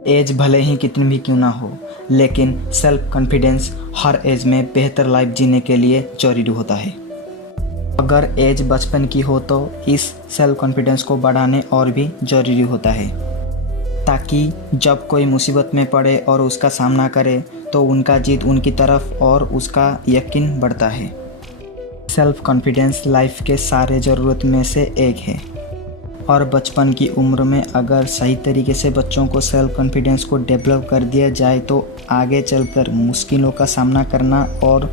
As भले ही कितनी भी क्यों ना हो, लेकिन सेल्फ कॉन्फिडेंस हर एज में बेहतर लाइफ जीने के लिए जरूरी होता है। अगर एज बचपन की हो तो इस सेल्फ कॉन्फिडेंस को बढ़ाने और भी ज़रूरी होता है, ताकि जब कोई मुसीबत में पड़े और उसका सामना करे तो उनका जीत उनकी तरफ और उसका यकीन बढ़ता है। सेल्फ कॉन्फिडेंस लाइफ के सारे ज़रूरत में से एक है और बचपन की उम्र में अगर सही तरीके से बच्चों को सेल्फ कॉन्फिडेंस को डेवलप कर दिया जाए तो आगे चलकर मुश्किलों का सामना करना और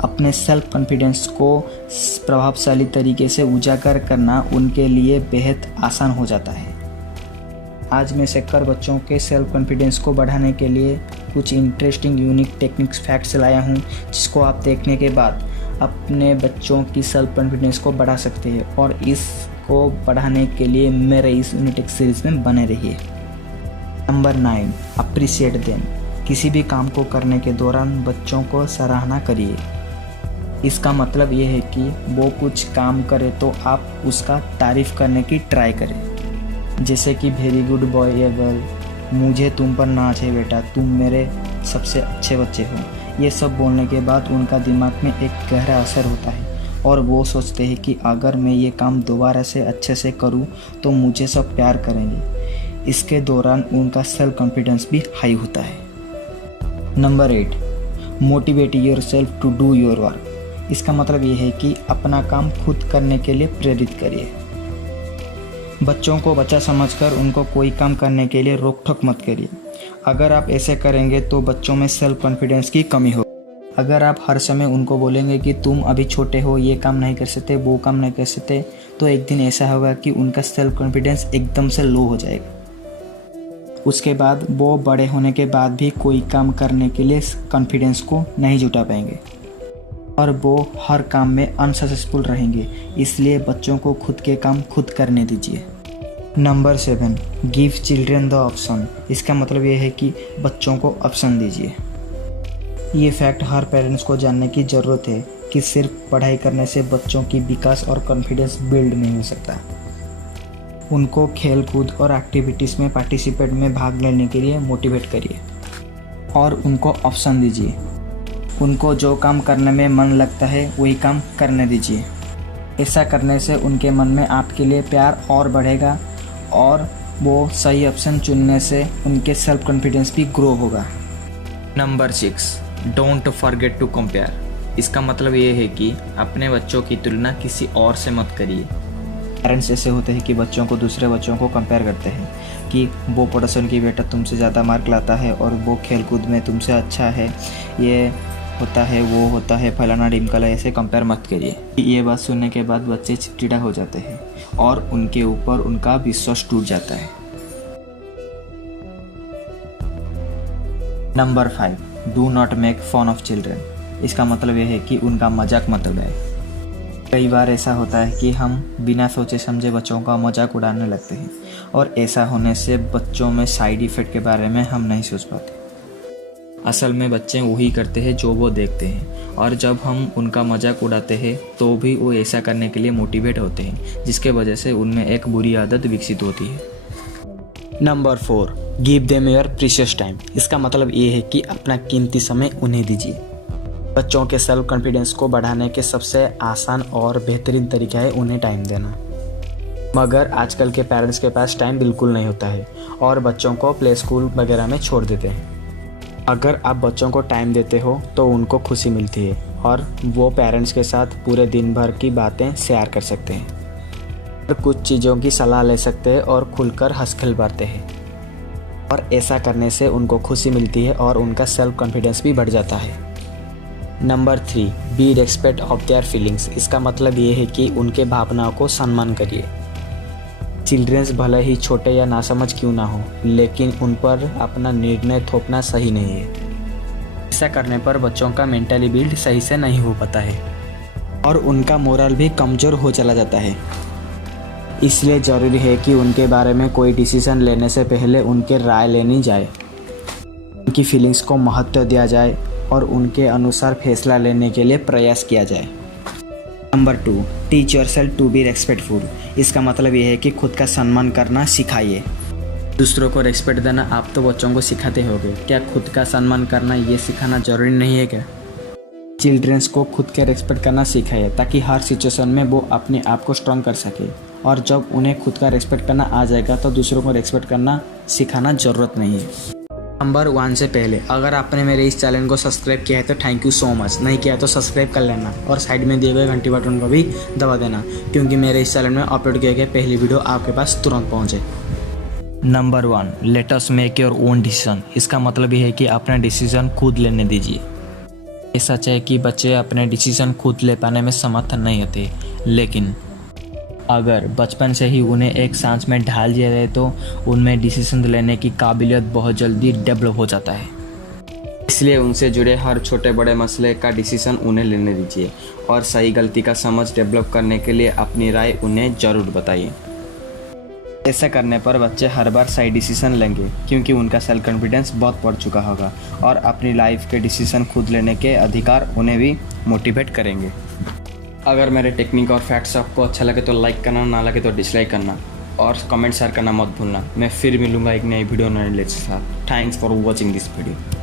अपने सेल्फ कॉन्फिडेंस को प्रभावशाली तरीके से उजागर करना उनके लिए बेहद आसान हो जाता है। आज मैं शेखर बच्चों के सेल्फ कॉन्फिडेंस को बढ़ाने के लिए कुछ इंटरेस्टिंग यूनिक टेक्निक्स फैक्ट्स लाया हूँ, जिसको आप देखने के बाद अपने बच्चों की सेल्फ कॉन्फिडेंस को बढ़ा सकते हैं और इसको बढ़ाने के लिए मेरे इस यूनिटेक सीरीज में बने रहिए। Number 9, appreciate them. किसी भी काम को करने के दौरान बच्चों को सराहना करिए। इसका मतलब ये है कि वो कुछ काम करे तो आप उसका तारीफ़ करने की ट्राई करें, जैसे कि वेरी गुड बॉय या गर्ल, मुझे तुम पर नाज है बेटा, तुम मेरे सबसे अच्छे बच्चे हो। ये सब बोलने के बाद उनका दिमाग में एक गहरा असर होता है और वो सोचते हैं कि अगर मैं ये काम दोबारा से अच्छे से करूँ तो मुझे सब प्यार करेंगे। इसके दौरान उनका सेल्फ कॉन्फिडेंस भी हाई होता है। Number 8, motivate yourself to do your work. इसका मतलब ये है कि अपना काम खुद करने के लिए प्रेरित करिए। बच्चों को बच्चा समझकर उनको कोई काम करने के लिए रोक टोक मत करिए। अगर आप ऐसे करेंगे तो बच्चों में सेल्फ कॉन्फिडेंस की कमी होगी। अगर आप हर समय उनको बोलेंगे कि तुम अभी छोटे हो, ये काम नहीं कर सकते, वो काम नहीं कर सकते, तो एक दिन ऐसा होगा कि उनका सेल्फ कॉन्फिडेंस एकदम से लो हो जाएगा। उसके बाद वो बड़े होने के बाद भी कोई काम करने के लिए कॉन्फिडेंस को नहीं जुटा पाएंगे और वो हर काम में अनसक्सेसफुल रहेंगे। इसलिए बच्चों को खुद के काम खुद करने दीजिए। Number 7, give children the option. इसका मतलब ये है कि बच्चों को ऑप्शन दीजिए। ये फैक्ट हर पेरेंट्स को जानने की ज़रूरत है कि सिर्फ पढ़ाई करने से बच्चों की विकास और कॉन्फिडेंस बिल्ड नहीं हो सकता। उनको खेल कूद और एक्टिविटीज़ में पार्टिसिपेट में भाग लेने के लिए मोटिवेट करिए और उनको ऑप्शन दीजिए। उनको जो काम करने में मन लगता है वही काम करने दीजिए। ऐसा करने से उनके मन में आपके लिए प्यार और बढ़ेगा और वो सही ऑप्शन चुनने से उनके सेल्फ कॉन्फिडेंस भी ग्रो होगा। Number 6, don't forget to compare. इसका मतलब ये है कि अपने बच्चों की तुलना किसी और से मत करिए। पेरेंट्स ऐसे होते हैं कि बच्चों को दूसरे बच्चों को कंपेयर करते हैं कि वो पड़ोसन की बेटा तुमसे ज़्यादा मार्क लाता है और वो खेल कूद में तुमसे अच्छा है, ये होता है, वो होता है, फलाना ढिमकाला। ऐसे कंपेयर मत करिए। ये बात सुनने के बाद बच्चे चिड़चिड़ा हो जाते हैं और उनके ऊपर उनका विश्वास टूट जाता है। Number 5, do not make fun of children. इसका मतलब यह है कि उनका मजाक मत उड़ाए। कई बार ऐसा होता है कि हम बिना सोचे समझे बच्चों का मजाक उड़ाने लगते हैं और ऐसा होने से बच्चों में साइड इफ़ेक्ट के बारे में हम नहीं सोच पाते। असल में बच्चे वही करते हैं जो वो देखते हैं और जब हम उनका मजाक उड़ाते हैं तो भी वो ऐसा करने के लिए मोटिवेट होते हैं, जिसके वजह से उनमें एक बुरी आदत विकसित होती है। Number 4, give them your precious time. इसका मतलब ये है कि अपना कीमती समय उन्हें दीजिए। बच्चों के सेल्फ कॉन्फिडेंस को बढ़ाने के सबसे आसान और बेहतरीन तरीका है उन्हें टाइम देना। मगर आजकल के पेरेंट्स के पास टाइम बिल्कुल नहीं होता है और बच्चों को प्ले स्कूल वगैरह में छोड़ देते हैं। अगर आप बच्चों को टाइम देते हो तो उनको खुशी मिलती है और वो पेरेंट्स के साथ पूरे दिन भर की बातें शेयर कर सकते हैं और कुछ चीज़ों की सलाह ले सकते हैं और खुलकर हंस खेल पाते हैं और ऐसा करने से उनको खुशी मिलती है और उनका सेल्फ कॉन्फिडेंस भी बढ़ जाता है। Number 3, be respect of their feelings. इसका मतलब ये है कि उनके भावनाओं को सम्मान करिए। चिल्ड्रंस भले ही छोटे या नासमझ क्यों ना हो, लेकिन उन पर अपना निर्णय थोपना सही नहीं है। ऐसा करने पर बच्चों का मेंटली बिल्ड सही से नहीं हो पाता है और उनका मोरल भी कमज़ोर हो चला जाता है। इसलिए ज़रूरी है कि उनके बारे में कोई डिसीजन लेने से पहले उनके राय लेनी जाए, उनकी फीलिंग्स को महत्व दिया जाए और उनके अनुसार फैसला लेने के लिए प्रयास किया जाए। Number 2, teach yourself to be respectful. इसका मतलब यह है कि खुद का सम्मान करना सिखाइए। दूसरों को रिस्पेक्ट देना आप तो बच्चों को सिखाते होगे, क्या खुद का सम्मान करना ये सिखाना जरूरी नहीं है क्या? चिल्ड्रंस को खुद के रिस्पेक्ट करना सिखाइए ताकि हर सिचुएशन में वो अपने आप को स्ट्रॉन्ग कर सके, और जब उन्हें खुद का रिस्पेक्ट करना आ जाएगा तो दूसरों को रिस्पेक्ट करना सिखाना ज़रूरत नहीं है। नंबर 1 से पहले अगर आपने मेरे इस चैनल को सब्सक्राइब किया है तो थैंक यू सो मच, नहीं किया तो सब्सक्राइब कर लेना और साइड में दिए गए घंटी बटन को भी दबा देना, क्योंकि मेरे इस चैनल में अपलोड किए गए पहली वीडियो आपके पास तुरंत पहुँचे। Number 1, let us make your own decision. इसका मतलब ये है कि अपना डिसीजन खुद लेने दीजिए। ये सच है कि बच्चे अपने डिसीजन खुद ले पाने में समर्थ नहीं होते, लेकिन अगर बचपन से ही उन्हें एक सांस में ढाल दिया जाए तो उनमें डिसीजन लेने की काबिलियत बहुत जल्दी डेवलप हो जाता है। इसलिए उनसे जुड़े हर छोटे बड़े मसले का डिसीजन उन्हें लेने दीजिए और सही गलती का समझ डेवलप करने के लिए अपनी राय उन्हें ज़रूर बताइए। ऐसा करने पर बच्चे हर बार सही डिसीजन लेंगे, क्योंकि उनका सेल्फ कॉन्फिडेंस बहुत बढ़ चुका होगा और अपनी लाइफ के डिसीजन खुद लेने के अधिकार उन्हें भी मोटिवेट करेंगे। अगर मेरे टेक्निक और फैक्ट्स आपको अच्छा लगे तो लाइक करना, ना लगे तो डिसलाइक करना और कमेंट शेयर करना मत भूलना। मैं फिर मिलूँगा एक नई वीडियो नए लेक्चर के साथ। Thanks for watching this video.